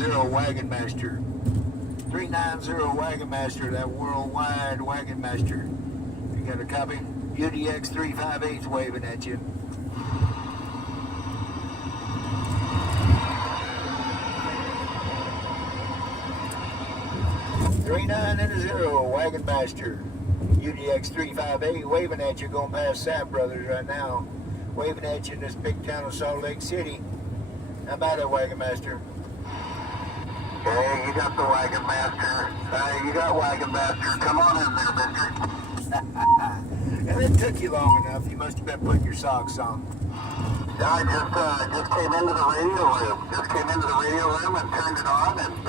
Wagon Master. 390 Wagon Master, that worldwide Wagon Master. You got a copy? UDX 358's waving at you. Wagon Master, UDX 358, waving at you, going past Sap Brothers right now. Waving at you in this big town of Salt Lake City. How about it, Wagon Master? Hey, you got the Wagon Master. Hey, you got Wagon Master. Come on in there, mister. And it took you long enough. You must have been putting your socks on. I just came into the radio room. Just came into the radio room and turned it on. And,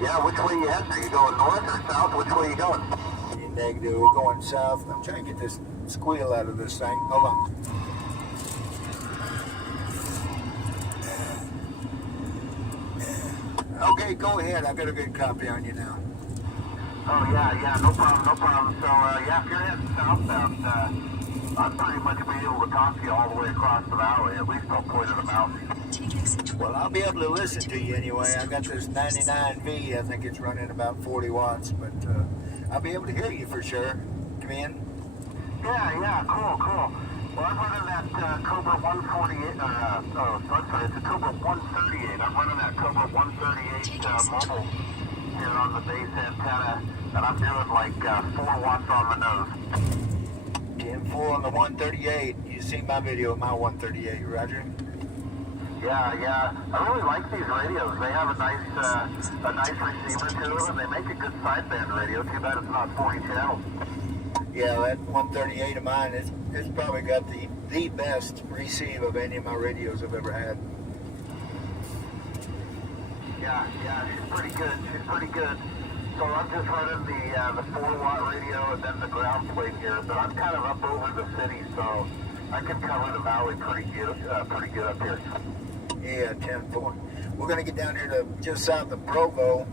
yeah, which way you heading? Are you going north or south? Which way you going? You negative. We're going south. I'm trying to get this squeal out of this thing. Hold on. Okay, go ahead. I got a good copy on you now. Oh, yeah, no problem, no problem. So, yeah, if you're heading southbound, I'd pretty much be able to talk to you all the way across the valley. At least I'll point at the mountain. Well, I'll be able to listen to you anyway. I got this 99V. I think it's running about 40 watts, but I'll be able to hear you for sure. Come in. Yeah, cool. Well, I'm running that Cobra 148, I'm sorry, it's a Cobra 138. I'm running that Cobra 138 mobile here on the base antenna, and I'm doing like 4 watts on the nose. 10-4 on the 138. You seen my video of my 138, Roger? Yeah. I really like these radios. They have a nice receiver to them, and they make a good sideband radio. Too bad it's not 40 channels. Yeah, that 138 of mine, it's probably got the best receive of any of my radios I've ever had. Yeah, she's pretty good. So I'm just running the 4-watt radio and then the ground plate here, but I'm kind of up over the city, so I can cover the valley pretty good up here. Yeah, 10-4. We're going to get down here to just south of Provo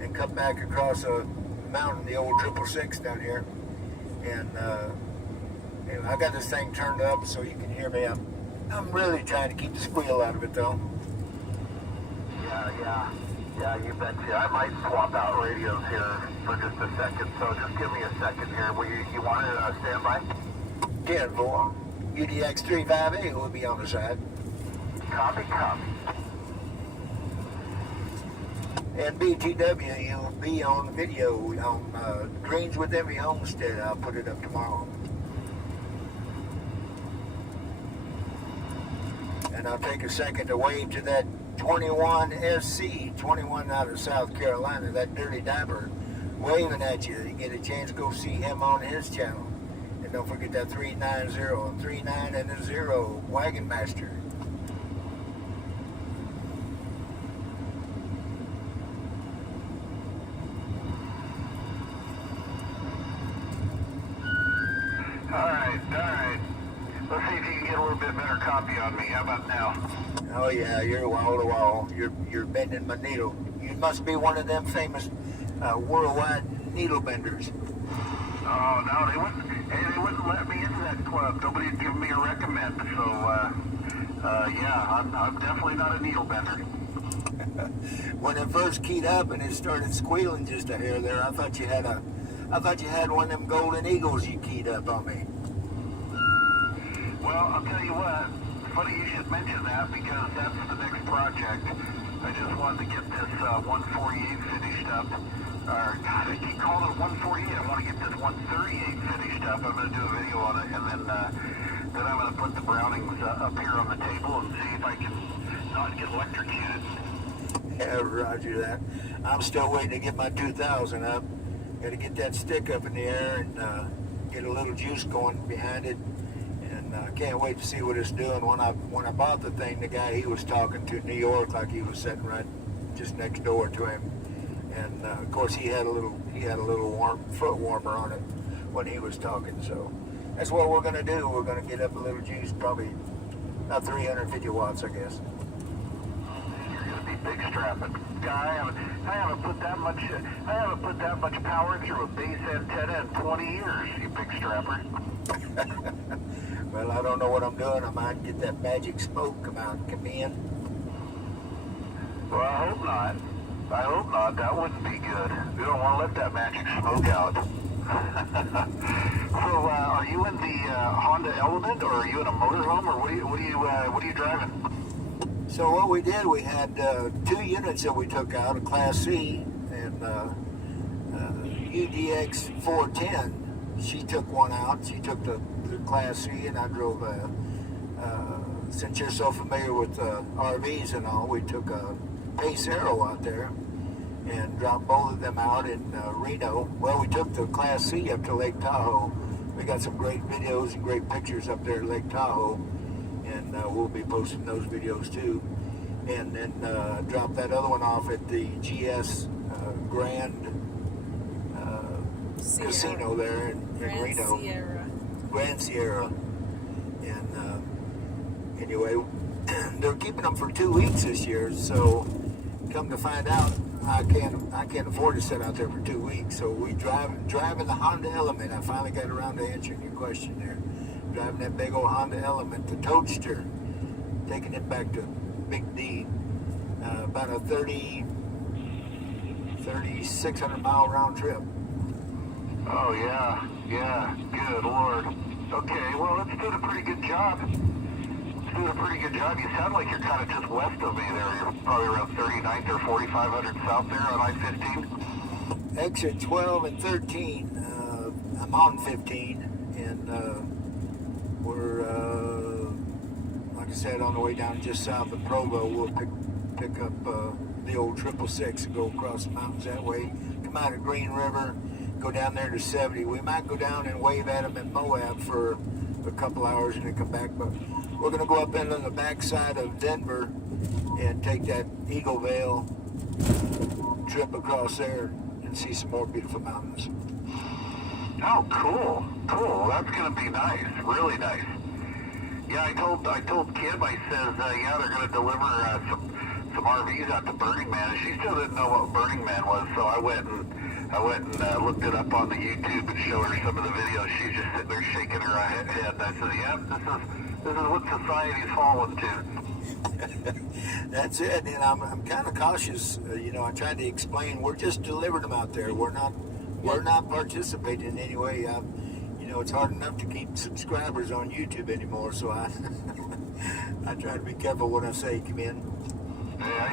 and come back across a mountain, the old 666 down here. And anyway, I got this thing turned up so you can hear me. I'm really trying to keep the squeal out of it, though. Yeah, you betcha. I might swap out radios here for just a second, so just give me a second here. You want to stand by? 10-4. UDX 358 will be on the side. Copy. And BTW, you'll be on the video on Greens with Every Homestead. I'll put it up tomorrow. And I'll take a second to wave to that 21SC, 21 out of South Carolina, that dirty diaper, waving at you. You get a chance to go see him on his channel. And don't forget that 390, 39 Wagon Master. All right. Let's see if you can get a little bit better copy on me. How about now? Oh yeah, you're wall to wall. You're bending my needle. You must be one of them famous worldwide needle benders. Oh no, they wouldn't let me into that club. Nobody had given me a recommend. So yeah, I'm definitely not a needle bender. When it first keyed up and it started squealing just a hair there, I thought you had one of them golden eagles you keyed up on me. Well, I'll tell you what. Funny you should mention that because that's the next project. I just wanted to get this 148 finished up. Or, God, I keep calling it 148. I want to get this 138 finished up. I'm going to do a video on it, and then I'm going to put the Brownings up here on the table and see if I can not get electrocuted. Yeah, roger that. I'm still waiting to get my 2000 up. Got to get that stick up in the air and get a little juice going behind it. And I can't wait to see what it's doing. When I bought the thing, the guy he was talking to in New York, like he was sitting right just next door to him. And of course he had a little foot warmer on it when he was talking. So that's what we're going to do. We're going to get up a little juice, probably about 350 watts, I guess. You're going to be big strapping. I haven't put that much power through a base antenna in 20 years, you big strapper. Well, I don't know what I'm doing. I might get that magic smoke come out and come in. Well, I hope not. I hope not. That wouldn't be good. We don't want to let that magic smoke out. So, are you in the Honda Element, or are you in a motorhome, or what are you driving? So what we did, we had 2 units that we took out, a Class C and UDX 410. She took one out. She took the Class C, and I drove since you're so familiar with RVs and all, we took a Pace Arrow out there and dropped both of them out in Reno. Well, we took the Class C up to Lake Tahoe. We got some great videos and great pictures up there at Lake Tahoe, and we'll be posting those videos too. And then dropped that other one off at the GS Grand Casino there in Reno. Grand Sierra. And anyway, they're keeping them for 2 weeks this year. So come to find out, I can't afford to sit out there for 2 weeks. So we driving the Honda Element. I finally got around to answering your question there. Driving that big old Honda Element, the Toadster, taking it back to Big D. About a 3,600 mile round trip. Oh, yeah. Good Lord. Okay, well, it's doing a pretty good job. You sound like you're kind of just west of me there. You're probably around 39th or 4500 south there on I-15. Exit 12 and 13. I'm on 15, and we're, like I said, on the way down just south of Provo. We'll pick up the old 666 and go across the mountains that way. Come out of Green River, go down there to 70. We might go down and wave at them in Moab for a couple hours and then come back, but we're going to go up into the backside of Denver and take that Eagle Vale trip across there and see some more beautiful mountains. Oh, cool. That's going to be nice, really nice. Yeah, I told Kim, I says, yeah, they're going to deliver some RVs out to Burning Man, and she still didn't know what Burning Man was, so I went and looked it up on the YouTube and showed her some of the videos. She's just sitting there shaking her head. And I said, yep, this is what society's fallen to. That's it, and I'm kind of cautious. I tried to explain, we're just delivering them out there. We're not participating in any way. It's hard enough to keep subscribers on YouTube anymore, so I try to be careful what I say. Come in. Yeah,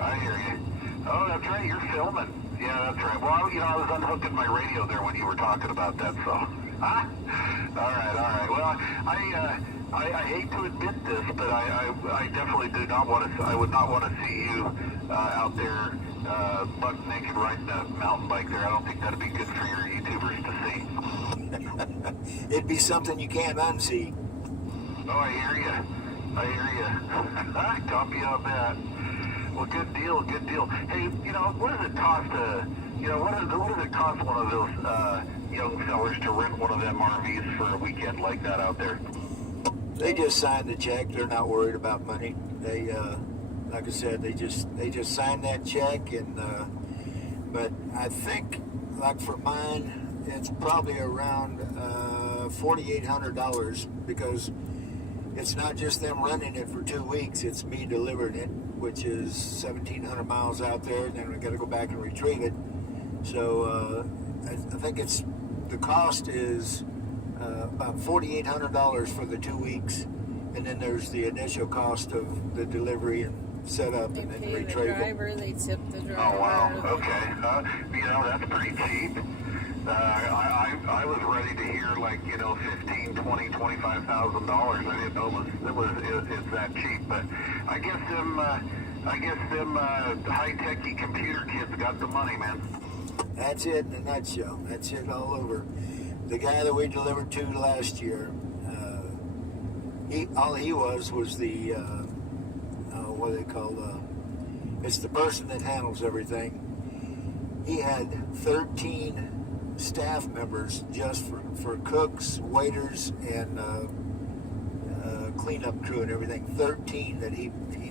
I hear you. Oh, that's right, you're filming. Yeah, that's right. Well, I was unhooking my radio there when you were talking about that, so. Huh? All right. Well, I hate to admit this, but I definitely would not want to see you out there buck naked riding a mountain bike there. I don't think that'd be good for your YouTubers to see. It'd be something you can't unsee. Oh, I hear you. Copy on that. Well, good deal. Hey, what does it cost what does it cost one of those young sellers to rent one of them RVs for a weekend like that out there? They just signed the check. They're not worried about money. They, like I said, they just signed that check, and but I think, like for mine, it's probably around $4,800, because it's not just them running it for 2 weeks, it's me delivering it, which is 1,700 miles out there, and then we got to go back and retrieve it. So I think the cost is about $4,800 for the 2 weeks, and then there's the initial cost of the delivery and setup, and then retrieve it. They tip the driver. Oh, wow. Okay. That's pretty cheap. I was ready to hear $15,000, $20,000, $25,000. I didn't know it's that cheap, but I guess them high-techy computer kids got the money, man. That's it in a nutshell. That's it all over. The guy that we delivered to last year, all he was the what do they call it's the person that handles everything. He had 13 staff members just for cooks, waiters, and cleanup crew and everything. 13 that he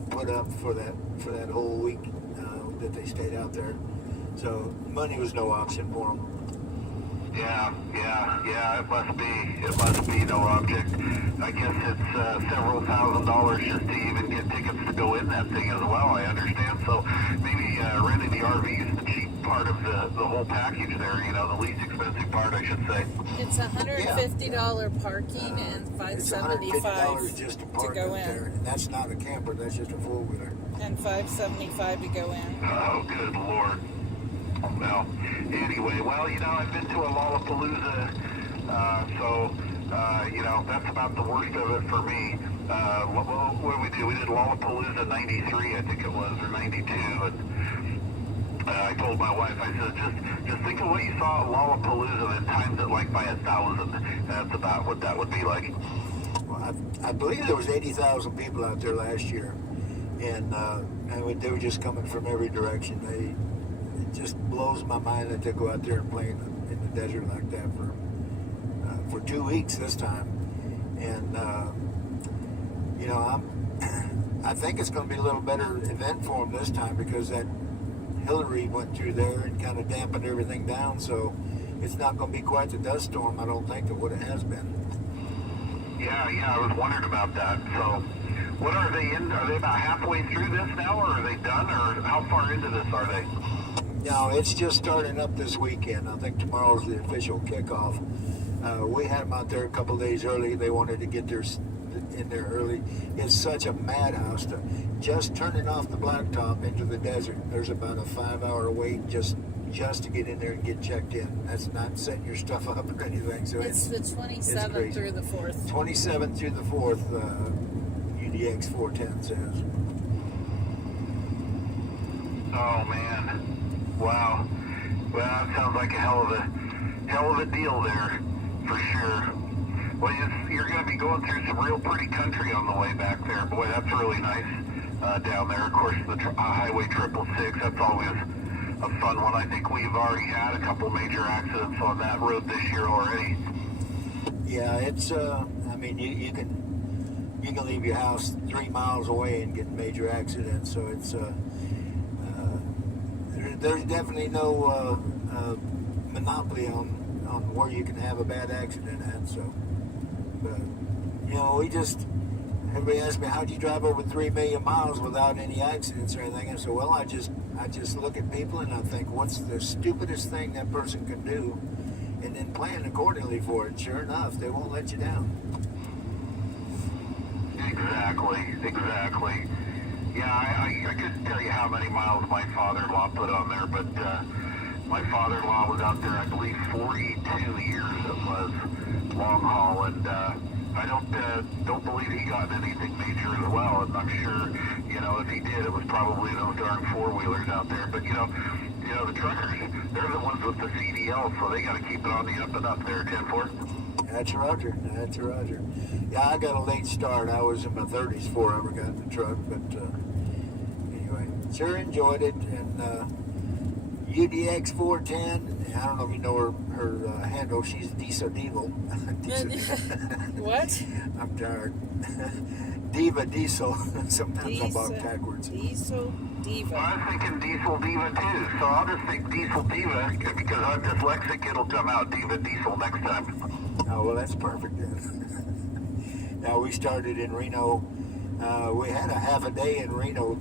put up for that whole week that they stayed out there. So money was no option for him. Yeah. It must be no object. I guess it's several $1,000s just to even get tickets to go in that thing as well, I understand. So maybe renting the RV is the cheap part of the whole package there, the least expensive part, I should say. It's $150 parking and It's $575 just to to park go up there. in. And that's not a camper, that's just a four-wheeler. And $575 to go in. Oh, good Lord. Well, anyway, I've been to a Lollapalooza, so that's about the worst of it for me. What did we do? We did Lollapalooza 93, I think it was, or 92, and I told my wife, I said, just think of what you saw at Lollapalooza and times it like by 1,000. That's about what that would be like. Well, I believe there was 80,000 people out there last year, and they were just coming from every direction. It just blows my mind that they go out there and play in the desert like that for 2 weeks this time. And I think it's going to be a little better event for them this time because that Hillary went through there and kind of dampened everything down. So it's not going to be quite the dust storm, I don't think, of what it has been. Yeah, I was wondering about that. So, what are they in? Are they about halfway through this now, or are they done, or how far into this are they? No, it's just starting up this weekend. I think tomorrow's the official kickoff. We had them out there a couple days early. They wanted to get in there early. It's such a madhouse to just turning off the blacktop into the desert. There's about a 5-hour wait just to get in there and get checked in. That's not setting your stuff up or anything. So It's the 27th through the 4th. 27th through the 4th, UDX 410 says. Oh man, wow. Well, that sounds like a hell of a deal there, for sure. Well, you're going to be going through some real pretty country on the way back there. Boy, that's really nice down there. Of course, the Highway 666, that's always a fun one. I think we've already had a couple major accidents on that road this year already. Yeah, it's you can leave your house 3 miles away and get a major accident. So it's there's definitely no monopoly on where you can have a bad accident at. So, but everybody asks me, how'd you drive over 3 million miles without any accidents or anything? And so, well, I just look at people and I think, what's the stupidest thing that person can do, and then plan accordingly for it. Sure enough, they won't let you down. Exactly. Yeah, I couldn't tell you how many miles my father-in-law put on there, but my father-in-law was out there, I believe, 42 years it was, long haul, and I don't believe he got anything major as well, and I'm sure, if he did, it was probably those darn four-wheelers out there, but, the truckers, they're the ones with the CDL, so they got to keep it on the up and up there, 10-4. That's Roger. Yeah, I got a late start. I was in my 30s before I ever got in the truck, but anyway, sure enjoyed it. And UDX 410, I don't know if you know her handle. She's Diesel Diesel. What? I'm tired. Diva Diesel. Sometimes I bog backwards. Diesel Diva. Well, I was thinking Diesel Diva too, so I'll just think Diesel Diva because I'm dyslexic. It'll come out Diva Diesel next time. Oh, well, that's perfect then. Now, we started in Reno. We had a half a day in Reno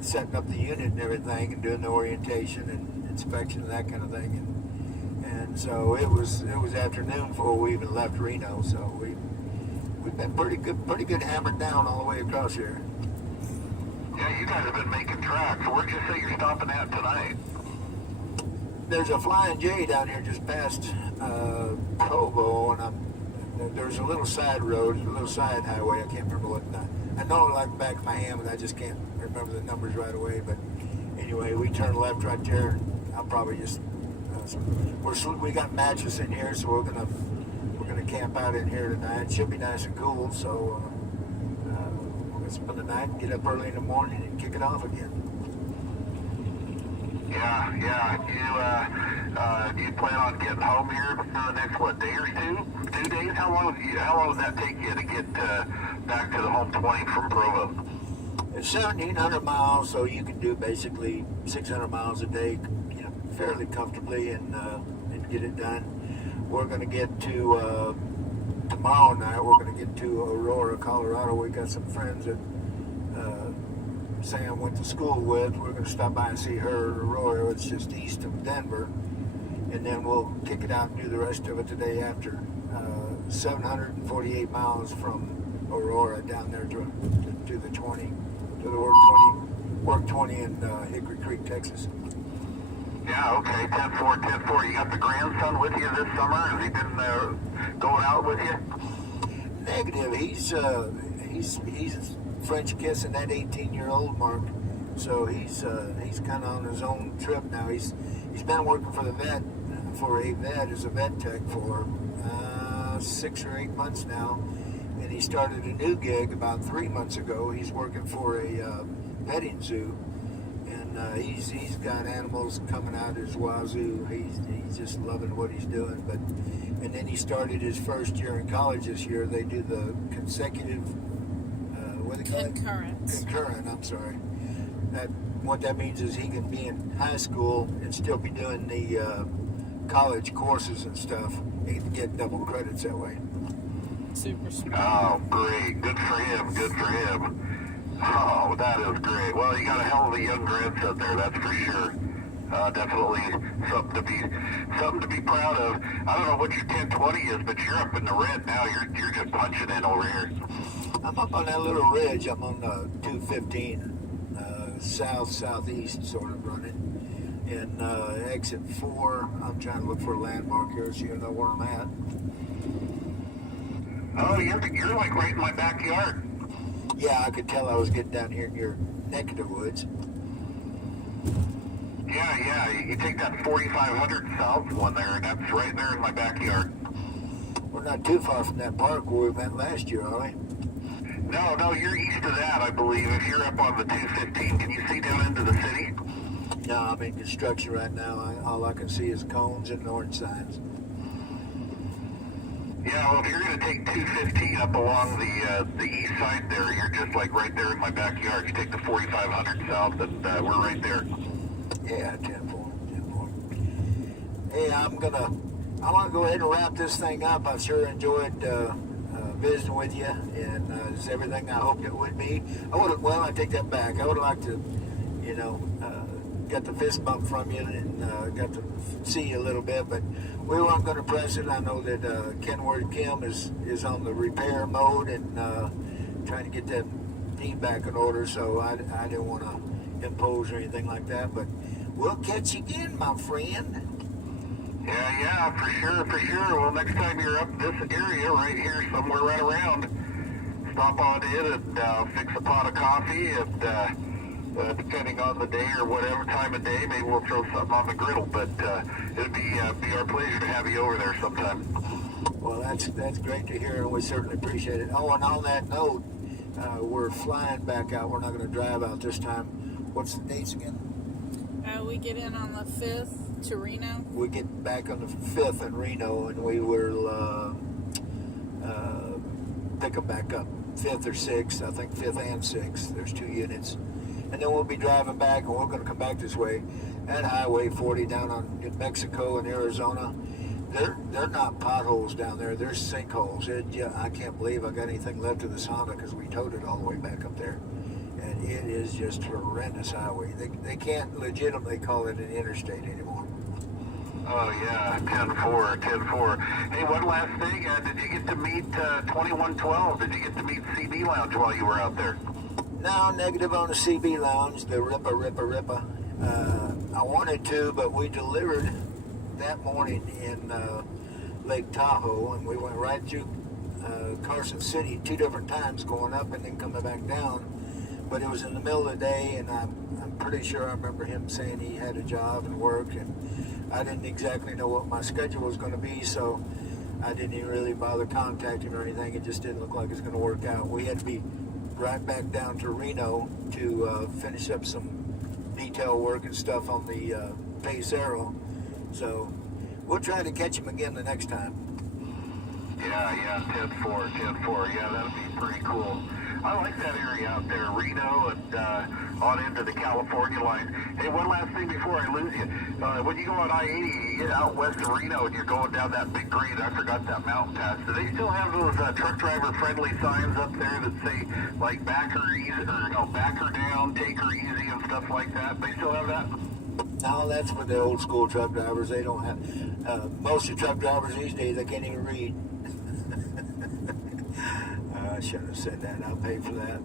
setting up the unit and everything and doing the orientation and inspection and that kind of thing. And so it was afternoon before we even left Reno. So we've been pretty good hammered down all the way across here. Yeah, you guys have been making tracks. Where'd you say you're stopping at tonight? There's a Flying J down here just past Provo, and there's a little side road, a little side highway. I can't remember what. I know it like the back of my hand, but I just can't remember the numbers right away. But anyway, we turn left right there. I'll probably just we got mattress in here, so we're gonna camp out in here tonight. It should be nice and cool, so we're gonna spend the night and get up early in the morning and kick it off again. Yeah. Do you plan on getting home here within the next, day or two? 2 days? How long does that take you to get back to the home 20 from Provo? It's 1,700 miles, so you can do basically 600 miles a day, fairly comfortably and get it done. We're going to get to, tomorrow night, we're going to get to Aurora, Colorado. We got some friends that Sam went to school with. We're going to stop by and see her, Aurora. It's just east of Denver. And then we'll kick it out and do the rest of it the day after. 748 miles from Aurora down there to the 20, to the work 20 in Hickory Creek, Texas. Yeah, okay, 10-4, 10-4. You got the grandson with you this summer? Has he been going out with you? Negative. He's French kissing that 18-year-old Mark. So he's kind of on his own trip now. He's been working for a vet as a vet tech for 6 or 8 months now, and he started a new gig about 3 months ago. He's working for a petting zoo, and he's got animals coming out his wazoo. He's just loving what he's doing. And then he started his first year in college this year. They do the consecutive what do they call it? Concurrent. I'm sorry. What that means is he can be in high school and still be doing the college courses and stuff. He can get double credits that way. Super smart. Oh, great. Good for him. Good for him. Oh, that is great. Well, you got a hell of a young grandson there, that's for sure. Definitely something to be proud of. I don't know what your 1020 is, but you're up in the red now. You're just punching in over here. I'm up on that little ridge. I'm on 215, southeast sort of running. And exit 4, I'm trying to look for a landmark here so you know where I'm at. Oh, you're like right in my backyard. Yeah, I could tell I was getting down here in your neck of the woods. Yeah, you take that 4500 south one there, and that's right there in my backyard. We're not too far from that park where we went last year, are we? No, you're east of that, I believe. If you're up on the 215, can you see down into the city? No, I'm in construction right now. All I can see is cones and orange signs. Yeah, well, if you're going to take 215 up along the east side there, you're just like right there in my backyard. You take the 4500 south, and we're right there. Yeah, 10-4. Hey, I want to go ahead and wrap this thing up. I sure enjoyed visiting with you, and it's everything I hoped it would be. I take that back. I would have liked to, got the fist bump from you and got to see you a little bit, but we weren't going to press it. I know that Kenward Kim is on the repair mode and trying to get that knee back in order, so I didn't want to impose or anything like that, but we'll catch you again, my friend. Yeah, for sure. Well, next time you're up this area right here, somewhere right around, stop on in and fix a pot of coffee, and depending on the day or whatever time of day, maybe we'll throw something on the griddle, but it'd be our pleasure to have you over there sometime. Well, that's great to hear, and we certainly appreciate it. Oh, and on that note, we're flying back out. We're not going to drive out this time. What's the dates again? We get in on the 5th to Reno. We get back on the 5th in Reno, and we will pick them back up 5th or 6th. I think 5th and 6th. There's 2 units. And then we'll be driving back, and we're going to come back this way. That Highway 40 down on New Mexico and Arizona, they're not potholes down there. They're sinkholes. I can't believe I got anything left of this Honda because we towed it all the way back up there. And it is just horrendous highway. They can't legitimately call it an interstate anymore. Oh, yeah, 10-4. Hey, one last thing. Did you get to meet 2112? Did you get to meet CB Lounge while you were out there? No, negative on the CB Lounge, the Rippa. I wanted to, but we delivered that morning in Lake Tahoe, and we went right through Carson City 2 different times, going up and then coming back down. But it was in the middle of the day, and I'm pretty sure I remember him saying he had a job and work, and I didn't exactly know what my schedule was going to be, so I didn't even really bother contacting him or anything. It just didn't look like it was going to work out. We had to be right back down to Reno to finish up some detail work and stuff on the Pacero. So we'll try to catch him again the next time. Yeah, 10-4. Yeah, that'd be pretty cool. I like that area out there, Reno and on into the California line. Hey, one last thing before I lose you. When you go on I-80, you get out west of Reno and you're going down that big grade, I forgot that mountain pass. Do they still have those truck driver friendly signs up there that say like back her easy, or no, back her down, take her easy and stuff like that? They still have that? No, that's for the old school truck drivers. They don't have, most of the truck drivers these days, they can't even read. I shouldn't have said that. I'll pay for that.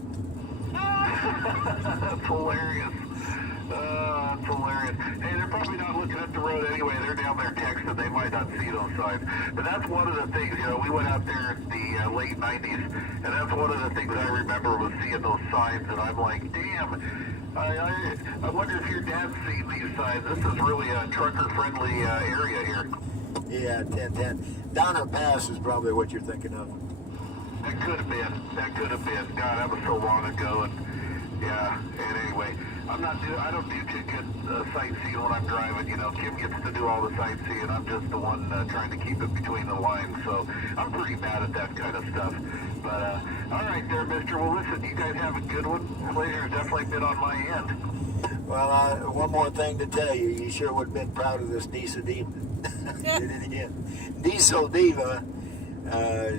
That's hilarious. That's hilarious. Hey, they're probably not looking at the road anyway. They're down there texting. They might not see those signs. But that's one of the things, you know, we went out there in the late 90s, and that's one of the things I remember was seeing those signs, and I'm like, damn, I wonder if your dad's seen these signs. This is really a trucker-friendly area here. Yeah, 1010. Donner Pass is probably what you're thinking of. That could have been. That could have been. God, that was so long ago. And yeah. And anyway, I don't do too good sightseeing when I'm driving. You know, Kim gets to do all the sightseeing. I'm just the one trying to keep it between the lines. So I'm pretty bad at that kind of stuff. But all right, there, Mister. Well, listen, you guys have a good one. Pleasure's definitely been on my end. Well, one more thing to tell you. You sure would have been proud of this Diesel Diva. Did it again. Diesel Diva.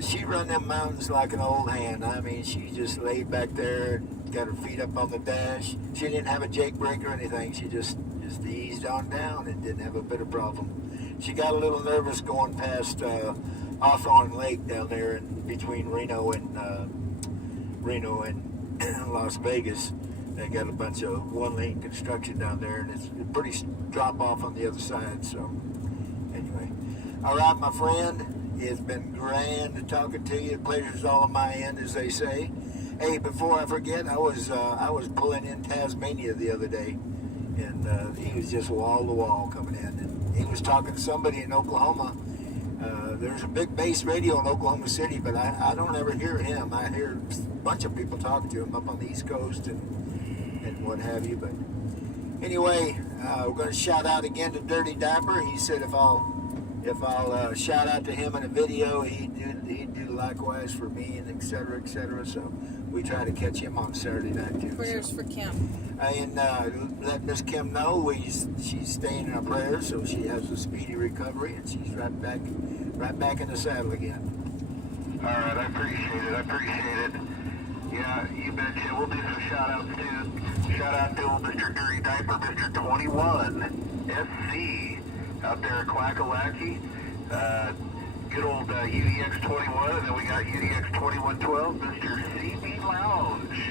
She run them mountains like an old hand. I mean, she just laid back there, got her feet up on the dash. She didn't have a Jake brake or anything. She just eased on down and didn't have a bit of problem. She got a little nervous going past Hawthorne Lake down there in between Reno and Las Vegas. They got a bunch of one-lane construction down there, and it's a pretty drop off on the other side. So anyway, all right, my friend. It's been grand talking to you. Pleasure's all on my end, as they say. Hey, before I forget, I was pulling in Tasmania the other day, and he was just wall to wall coming in, and he was talking to somebody in Oklahoma. There's a big base radio in Oklahoma City, but I don't ever hear him. I hear a bunch of people talking to him up on the East Coast and what have you. But anyway, we're going to shout out again to Dirty Diaper. He said if I'll shout out to him in a video, he'd do likewise for me, and et cetera, et cetera. So we try to catch him on Saturday night too. Prayers so. for Kim. And let Miss Kim know she's staying in our prayers, so she has a speedy recovery, and she's right back in the saddle again. All right, I appreciate it. Yeah, you betcha. We'll do some shout-outs, too. Shout-out to old Mr. Dirty Diaper, Mr. 21, SC, out there at Quackalackie. Good old UDX 21, and then we got UDX 2112, Mr. CB Lounge,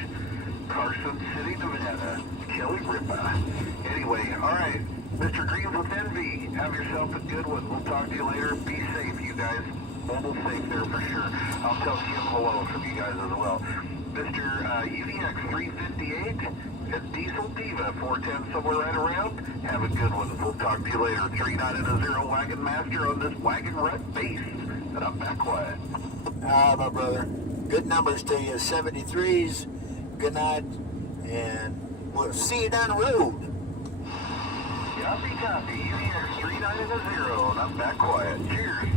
Carson City, Nevada, Kelly Ripa. Anyway, all right, Mr. Greens with Envy, have yourself a good one. We'll talk to you later. Be safe, you guys. Mobile safe there for sure. I'll tell Kim hello from you guys as well. Mr. UDX 358 and Diesel Diva 410 somewhere right around. Have a good one. We'll talk to you later. 39 Wagon Master on this Wagon Rut base. And I'm back quiet. My brother. Good numbers to you. 73s. Good night. And we'll see you down the road. Copy. UDX 39 and I'm back quiet. Cheers.